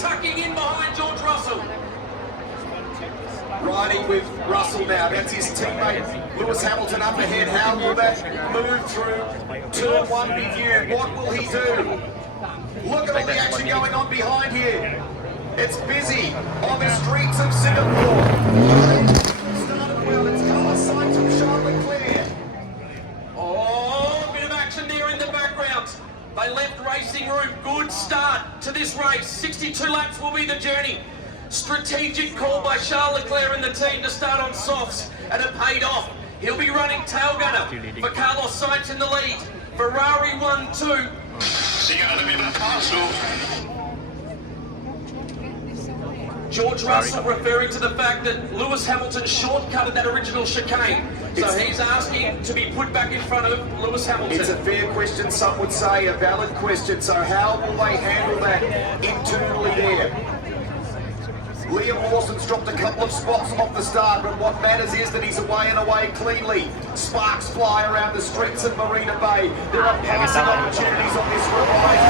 tucking in behind George Russell. Riding with Russell now, that's his teammate Lewis Hamilton up ahead. How will that move through turn one be viewed? What will he do? Look at all the action going on behind here. It's busy on the streets of Singapore. Started well, it's Carlos Sainz from Charles Leclerc. Oh, a bit of action there in the background. They left racing room. Good start to this race. 62 laps will be the journey. Strategic call by Charles Leclerc and the team to start on softs, and it paid off. He'll be running tail gunner for Carlos Sainz in the lead. Ferrari 1-2. George Russell referring to the fact that Lewis Hamilton shortcutted that original chicane. So he's asking to be put back in front of Lewis Hamilton. It's a fair question, some would say, a valid question. So how will they handle that internally there? Liam Lawson's dropped a couple of spots off the start, but what matters is that he's away and away cleanly. Sparks fly around the streets of Marina Bay. There are passing opportunities on this revised.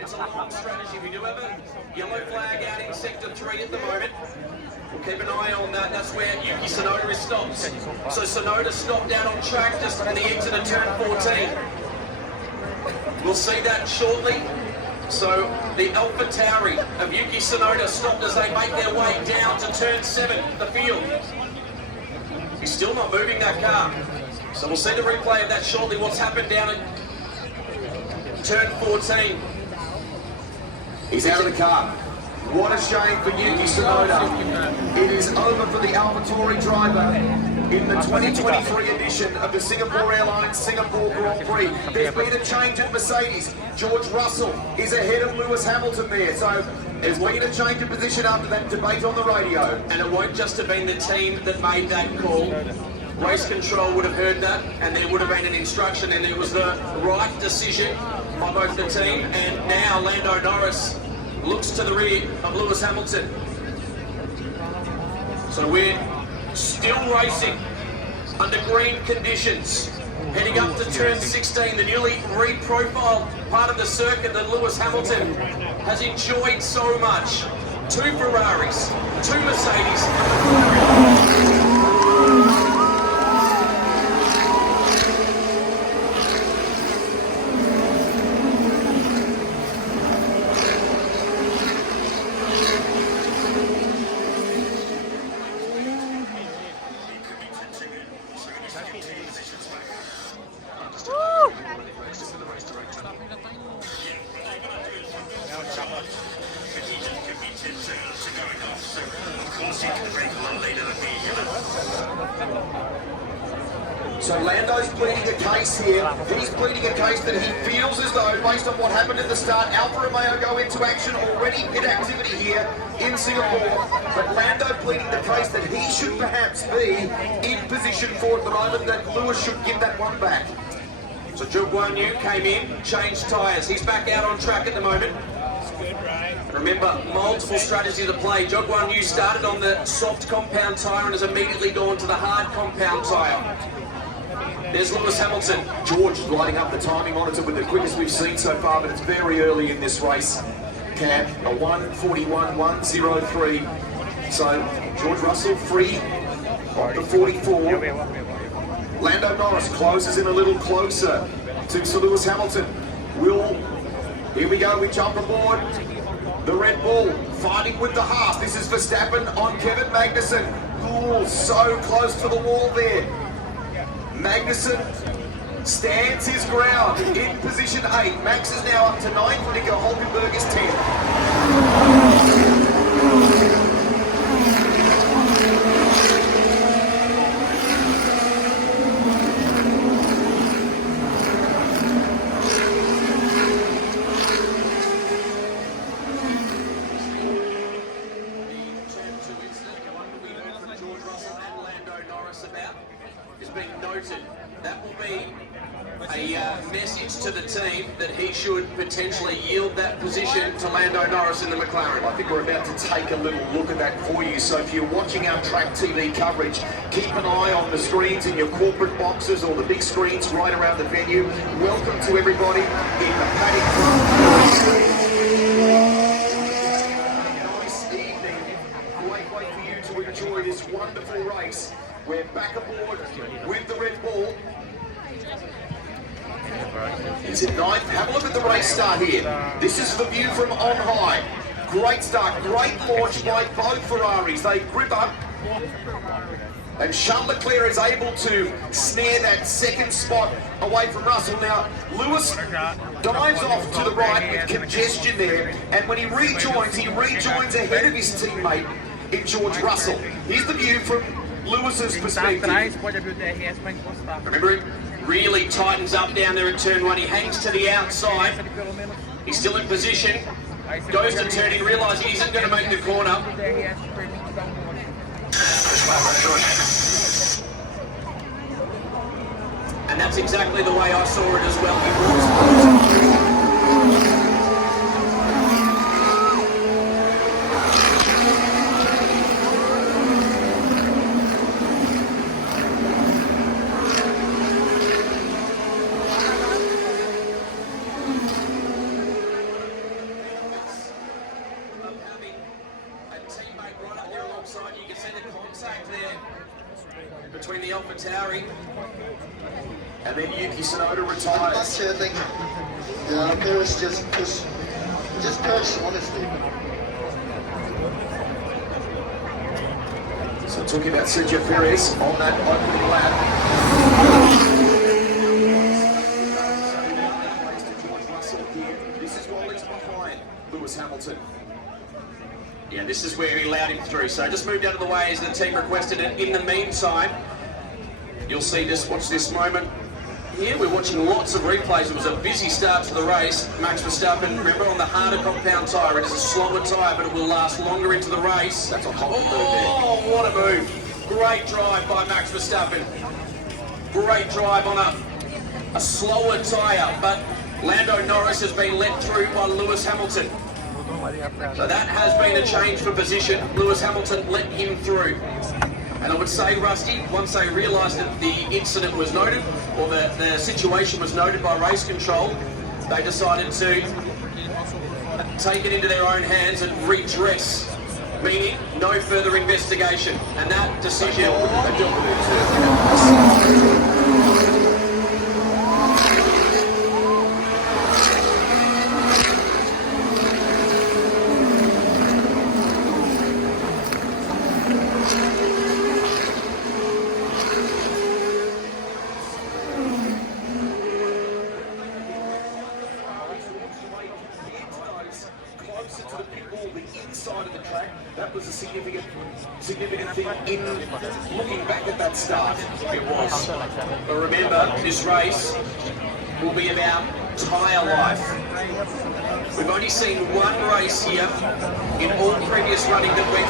It's a long strategy. We do have a yellow flag out in sector 3 at the moment. We'll keep an eye on that. That's where Yuki Tsunoda is stopped. So Tsunoda stopped out on track just on the exit of turn 14. We'll see that shortly. So the Alpha Tauri of Yuki Tsunoda stopped as they make their way down to turn 7, the field. He's still not moving that car. So we'll see the replay of that shortly, what's happened down at turn 14. He's out of the car. What a shame for Yuki Tsunoda. It is over for the AlphaTauri driver in the 2023 edition of the Singapore Airlines Singapore Grand Prix. There's been a change at Mercedes. George Russell is ahead of Lewis Hamilton there. So there's been a change of position after that debate on the radio. And it won't just have been the team that made that call. Race control would have heard that, and there would have been an instruction, and it was the right decision by both the team. And now Lando Norris looks to the rear of Lewis Hamilton. So we're still racing under green conditions, heading up to turn 16, the newly re-profiled part of the circuit that Lewis Hamilton has enjoyed so much. 2 Ferraris, 2 Mercedes. So Lando's pleading a case here. He's pleading a case that he feels as though, based on what happened at the start, Alfa Romeo go into action already, pit activity here in Singapore. But Lando pleading the case that he should perhaps be in position for at the moment, that Lewis should give that one back. So Zhou Guanyu came in, changed tyres. He's back out on track at the moment. Remember, multiple strategies to play. Zhou Guanyu started on the soft compound tyre and has immediately gone to the hard compound tyre. There's Lewis Hamilton. George lighting up the timing monitor with the quickest we've seen so far, but it's very early in this race. Cam, a 1:41.103. So George Russell free of the 44. Lando Norris closes in a little closer to Sir Lewis Hamilton. Here we go, we jump aboard the Red Bull, fighting with the Haas. This is Verstappen on Kevin Magnussen. Ooh, so close to the wall there. Magnussen stands his ground in position 8. Max is now up to 9th, Nico Hulkenberg is 10th. Is being noted. That will be a message to the team that he should potentially yield that position to Lando Norris in the McLaren? I think we're about to take a little look at that for you. So if you're watching our track TV coverage, keep an eye on the screens in your corporate boxes or the big screens right around the venue. Welcome to everybody in the paddock. Nice evening. Great way for you to enjoy this wonderful race. We're back aboard with the Red Bull. It's at ninth. Have a look at the race start here. This is the view from on high. Great start, great launch by both Ferraris. They grip up. And Charles Leclerc is able to snare that second spot away from Russell. Now, Lewis dives off to the right with congestion there. And when he rejoins ahead of his teammate in George Russell. Here's the view from Lewis's perspective. Remember, it really tightens up down there at turn 1. He hangs to the outside. He's still in position. Goes to turn. He realises he isn't going to make the corner. And that's exactly the way I saw it as well. He you can see the contact there between the AlphaTauri and then Yuki Tsunoda retires. Last year, I think, yeah, Paris just push, honestly. So talking about Sergio Perez on that opening lap. This is while he's behind Lewis Hamilton. Yeah, this is where he allowed him through. So just moved out of the way as the team requested it. In the meantime, you'll see this, watch this moment. Here we're watching lots of replays. It was a busy start to the race. Max Verstappen, remember, on the harder compound tyre. It is a slower tyre, but it will last longer into the race. That's a hot move. Oh, what a move. Great drive by Max Verstappen. Great drive on a slower tyre, but Lando Norris has been let through by Lewis Hamilton. So that has been a change for position. Lewis Hamilton let him through. And I would say, Rusty, once they realised that the incident was noted, or the situation was noted by race control, they decided to take it into their own hands and redress, meaning no further investigation. And that decision... closer to the pit wall, the inside of the track. That was a significant thing in looking back at that start. It was. But remember, this race will be about tyre life. We've only seen one race here in all previous running that went.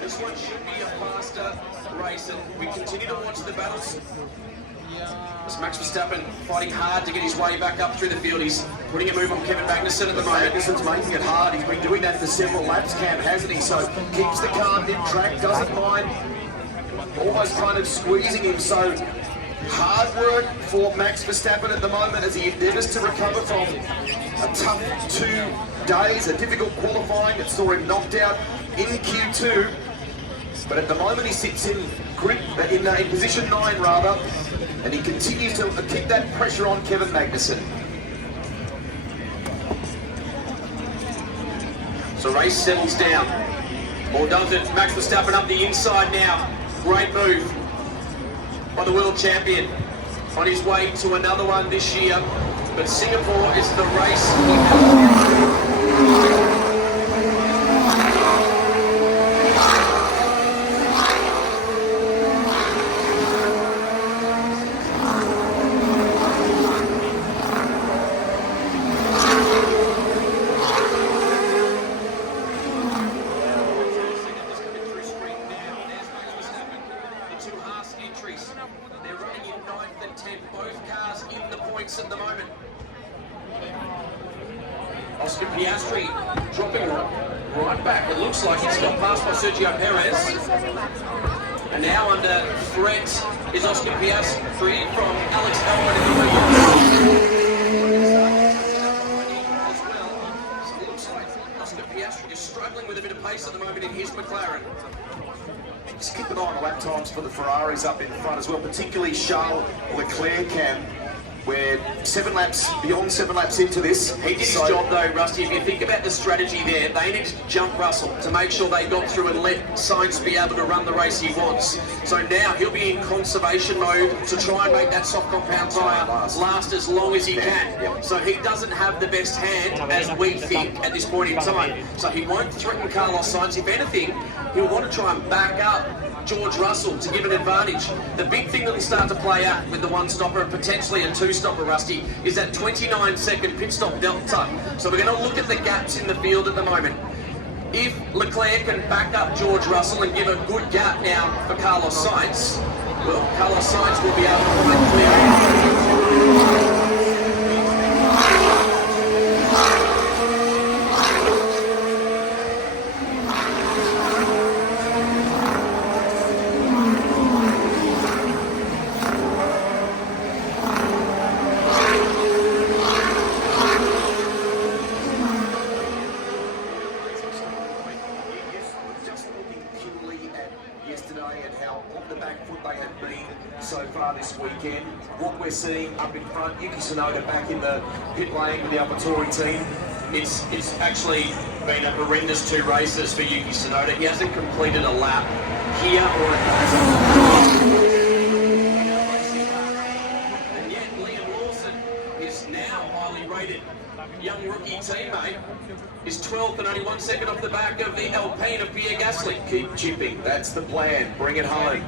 This one should be a faster race, and we continue to watch the battles. As Max Verstappen fighting hard to get his way back up through the field. He's putting a move on Kevin Magnussen at the moment. Magnussen's making it hard. He's been doing that for several laps, Cam, hasn't he? So keeps the car mid-track, doesn't mind almost kind of squeezing him. So hard work for Max Verstappen at the moment as he endeavours to recover from a tough 2 days, a difficult qualifying that saw him knocked out in Q2. But at the moment he sits in grip, in position 9 rather, and he continues to keep that pressure on Kevin Magnussen. So race settles down, or does it? Max Verstappen up the inside now. Great move by the world champion on his way to another one this year. But Singapore is the race. Entry They're running in 9th and 10th, both cars in the points at the moment. Oscar Piastri dropping right back. It looks like he's got passed by Sergio Perez. And now under threat is Oscar Piastri from Alex Albon in the Williams. As well. So it looks like Oscar Piastri is struggling with a bit of pace at the moment in his McLaren. Just keep an eye on the lap times for the Ferraris up in front as well, particularly Charles Leclerc we're beyond 7 laps into this. He did his job though, Rusty. If you think about the strategy there, they needed to jump Russell to make sure they got through and let Sainz be able to run the race he wants. So now he'll be in conservation mode to try and make that soft compound tyre last as long as he can. Yep. So he doesn't have the best hand as we think at this point in time. So he won't threaten Carlos Sainz. If anything, he'll want to try and back up George Russell to give an advantage. The big thing that will start to play out with the one stopper and potentially a two stopper, Rusty, is that 29-second pit stop delta. So we're going to look at the gaps in the field at the moment. If Leclerc can back up George Russell and give a good gap now for Carlos Sainz, well, Carlos Sainz will be able to find clear. So far this weekend, what we're seeing up in front, Yuki Tsunoda back in the pit lane with the AlphaTauri team. It's actually been a horrendous 2 races for Yuki Tsunoda. He hasn't completed a lap here or at and yet Liam Lawson is now highly rated. Young rookie teammate is 12th and only 1 second off the back of the Alpine of Pierre Gasly. Keep chipping, that's the plan. Bring it home.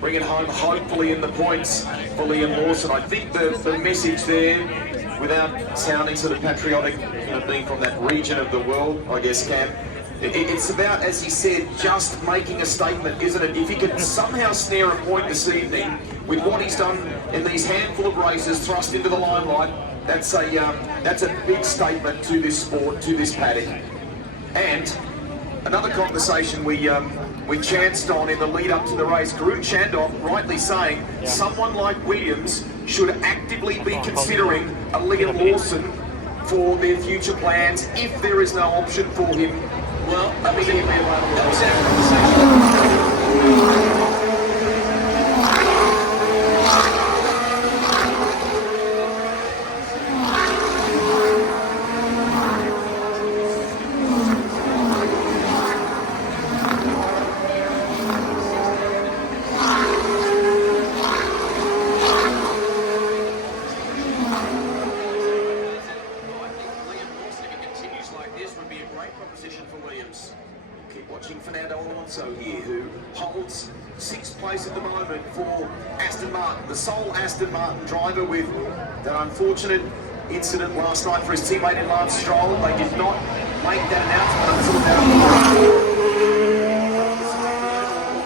Bring it home, hopefully in the points for Liam Lawson. I think the message there, without sounding sort of patriotic, being from that region of the world, I guess, Cam, it's about, as he said, just making a statement, isn't it? If he can somehow snare a point this evening with what he's done in these handful of races, thrust into the limelight, that's a big statement to this sport, to this paddock. And another conversation we chanced on in the lead up to the race, Karun Chandok rightly saying someone like Williams should actively be considering a Liam Lawson for their future plans if there is no option for him. Well, that was our conversation. Here, who holds 6th place at the moment for Aston Martin, the sole Aston Martin driver, with that unfortunate incident last night for his teammate in Lance Stroll. They did not make that announcement until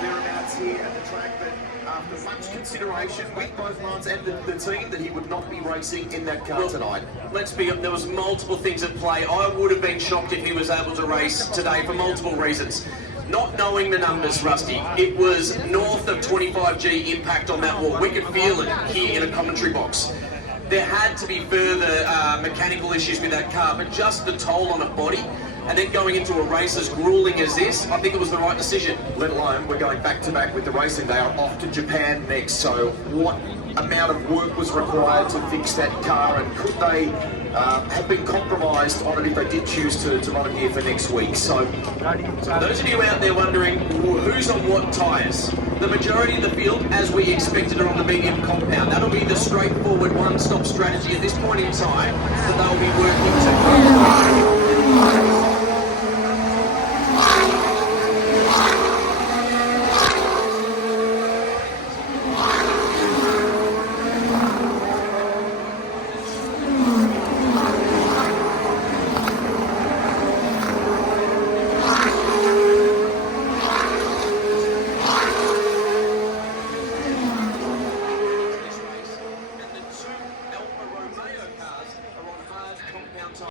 thereabouts here at the track, but after much consideration with both Lance and the team, that he would not be racing in that car tonight. Let's be up, there was multiple things at play. I would have been shocked if he was able to race today for multiple reasons. Not knowing the numbers, Rusty, it was north of 25G impact on that wall. We could feel it here in a commentary box. There had to be further mechanical issues with that car, but just the toll on a body, and then going into a race as grueling as this, I think it was the right decision. Let alone, we're going back to back with the racing. They are off to Japan next, so what amount of work was required to fix that car, and could they have been compromised on it if they did choose to run it here for next week? So those of you out there wondering who's on what tyres, the majority of the field, as we expected, are on the medium compound. That'll be the straightforward one-stop strategy at this point in time that they'll be working to.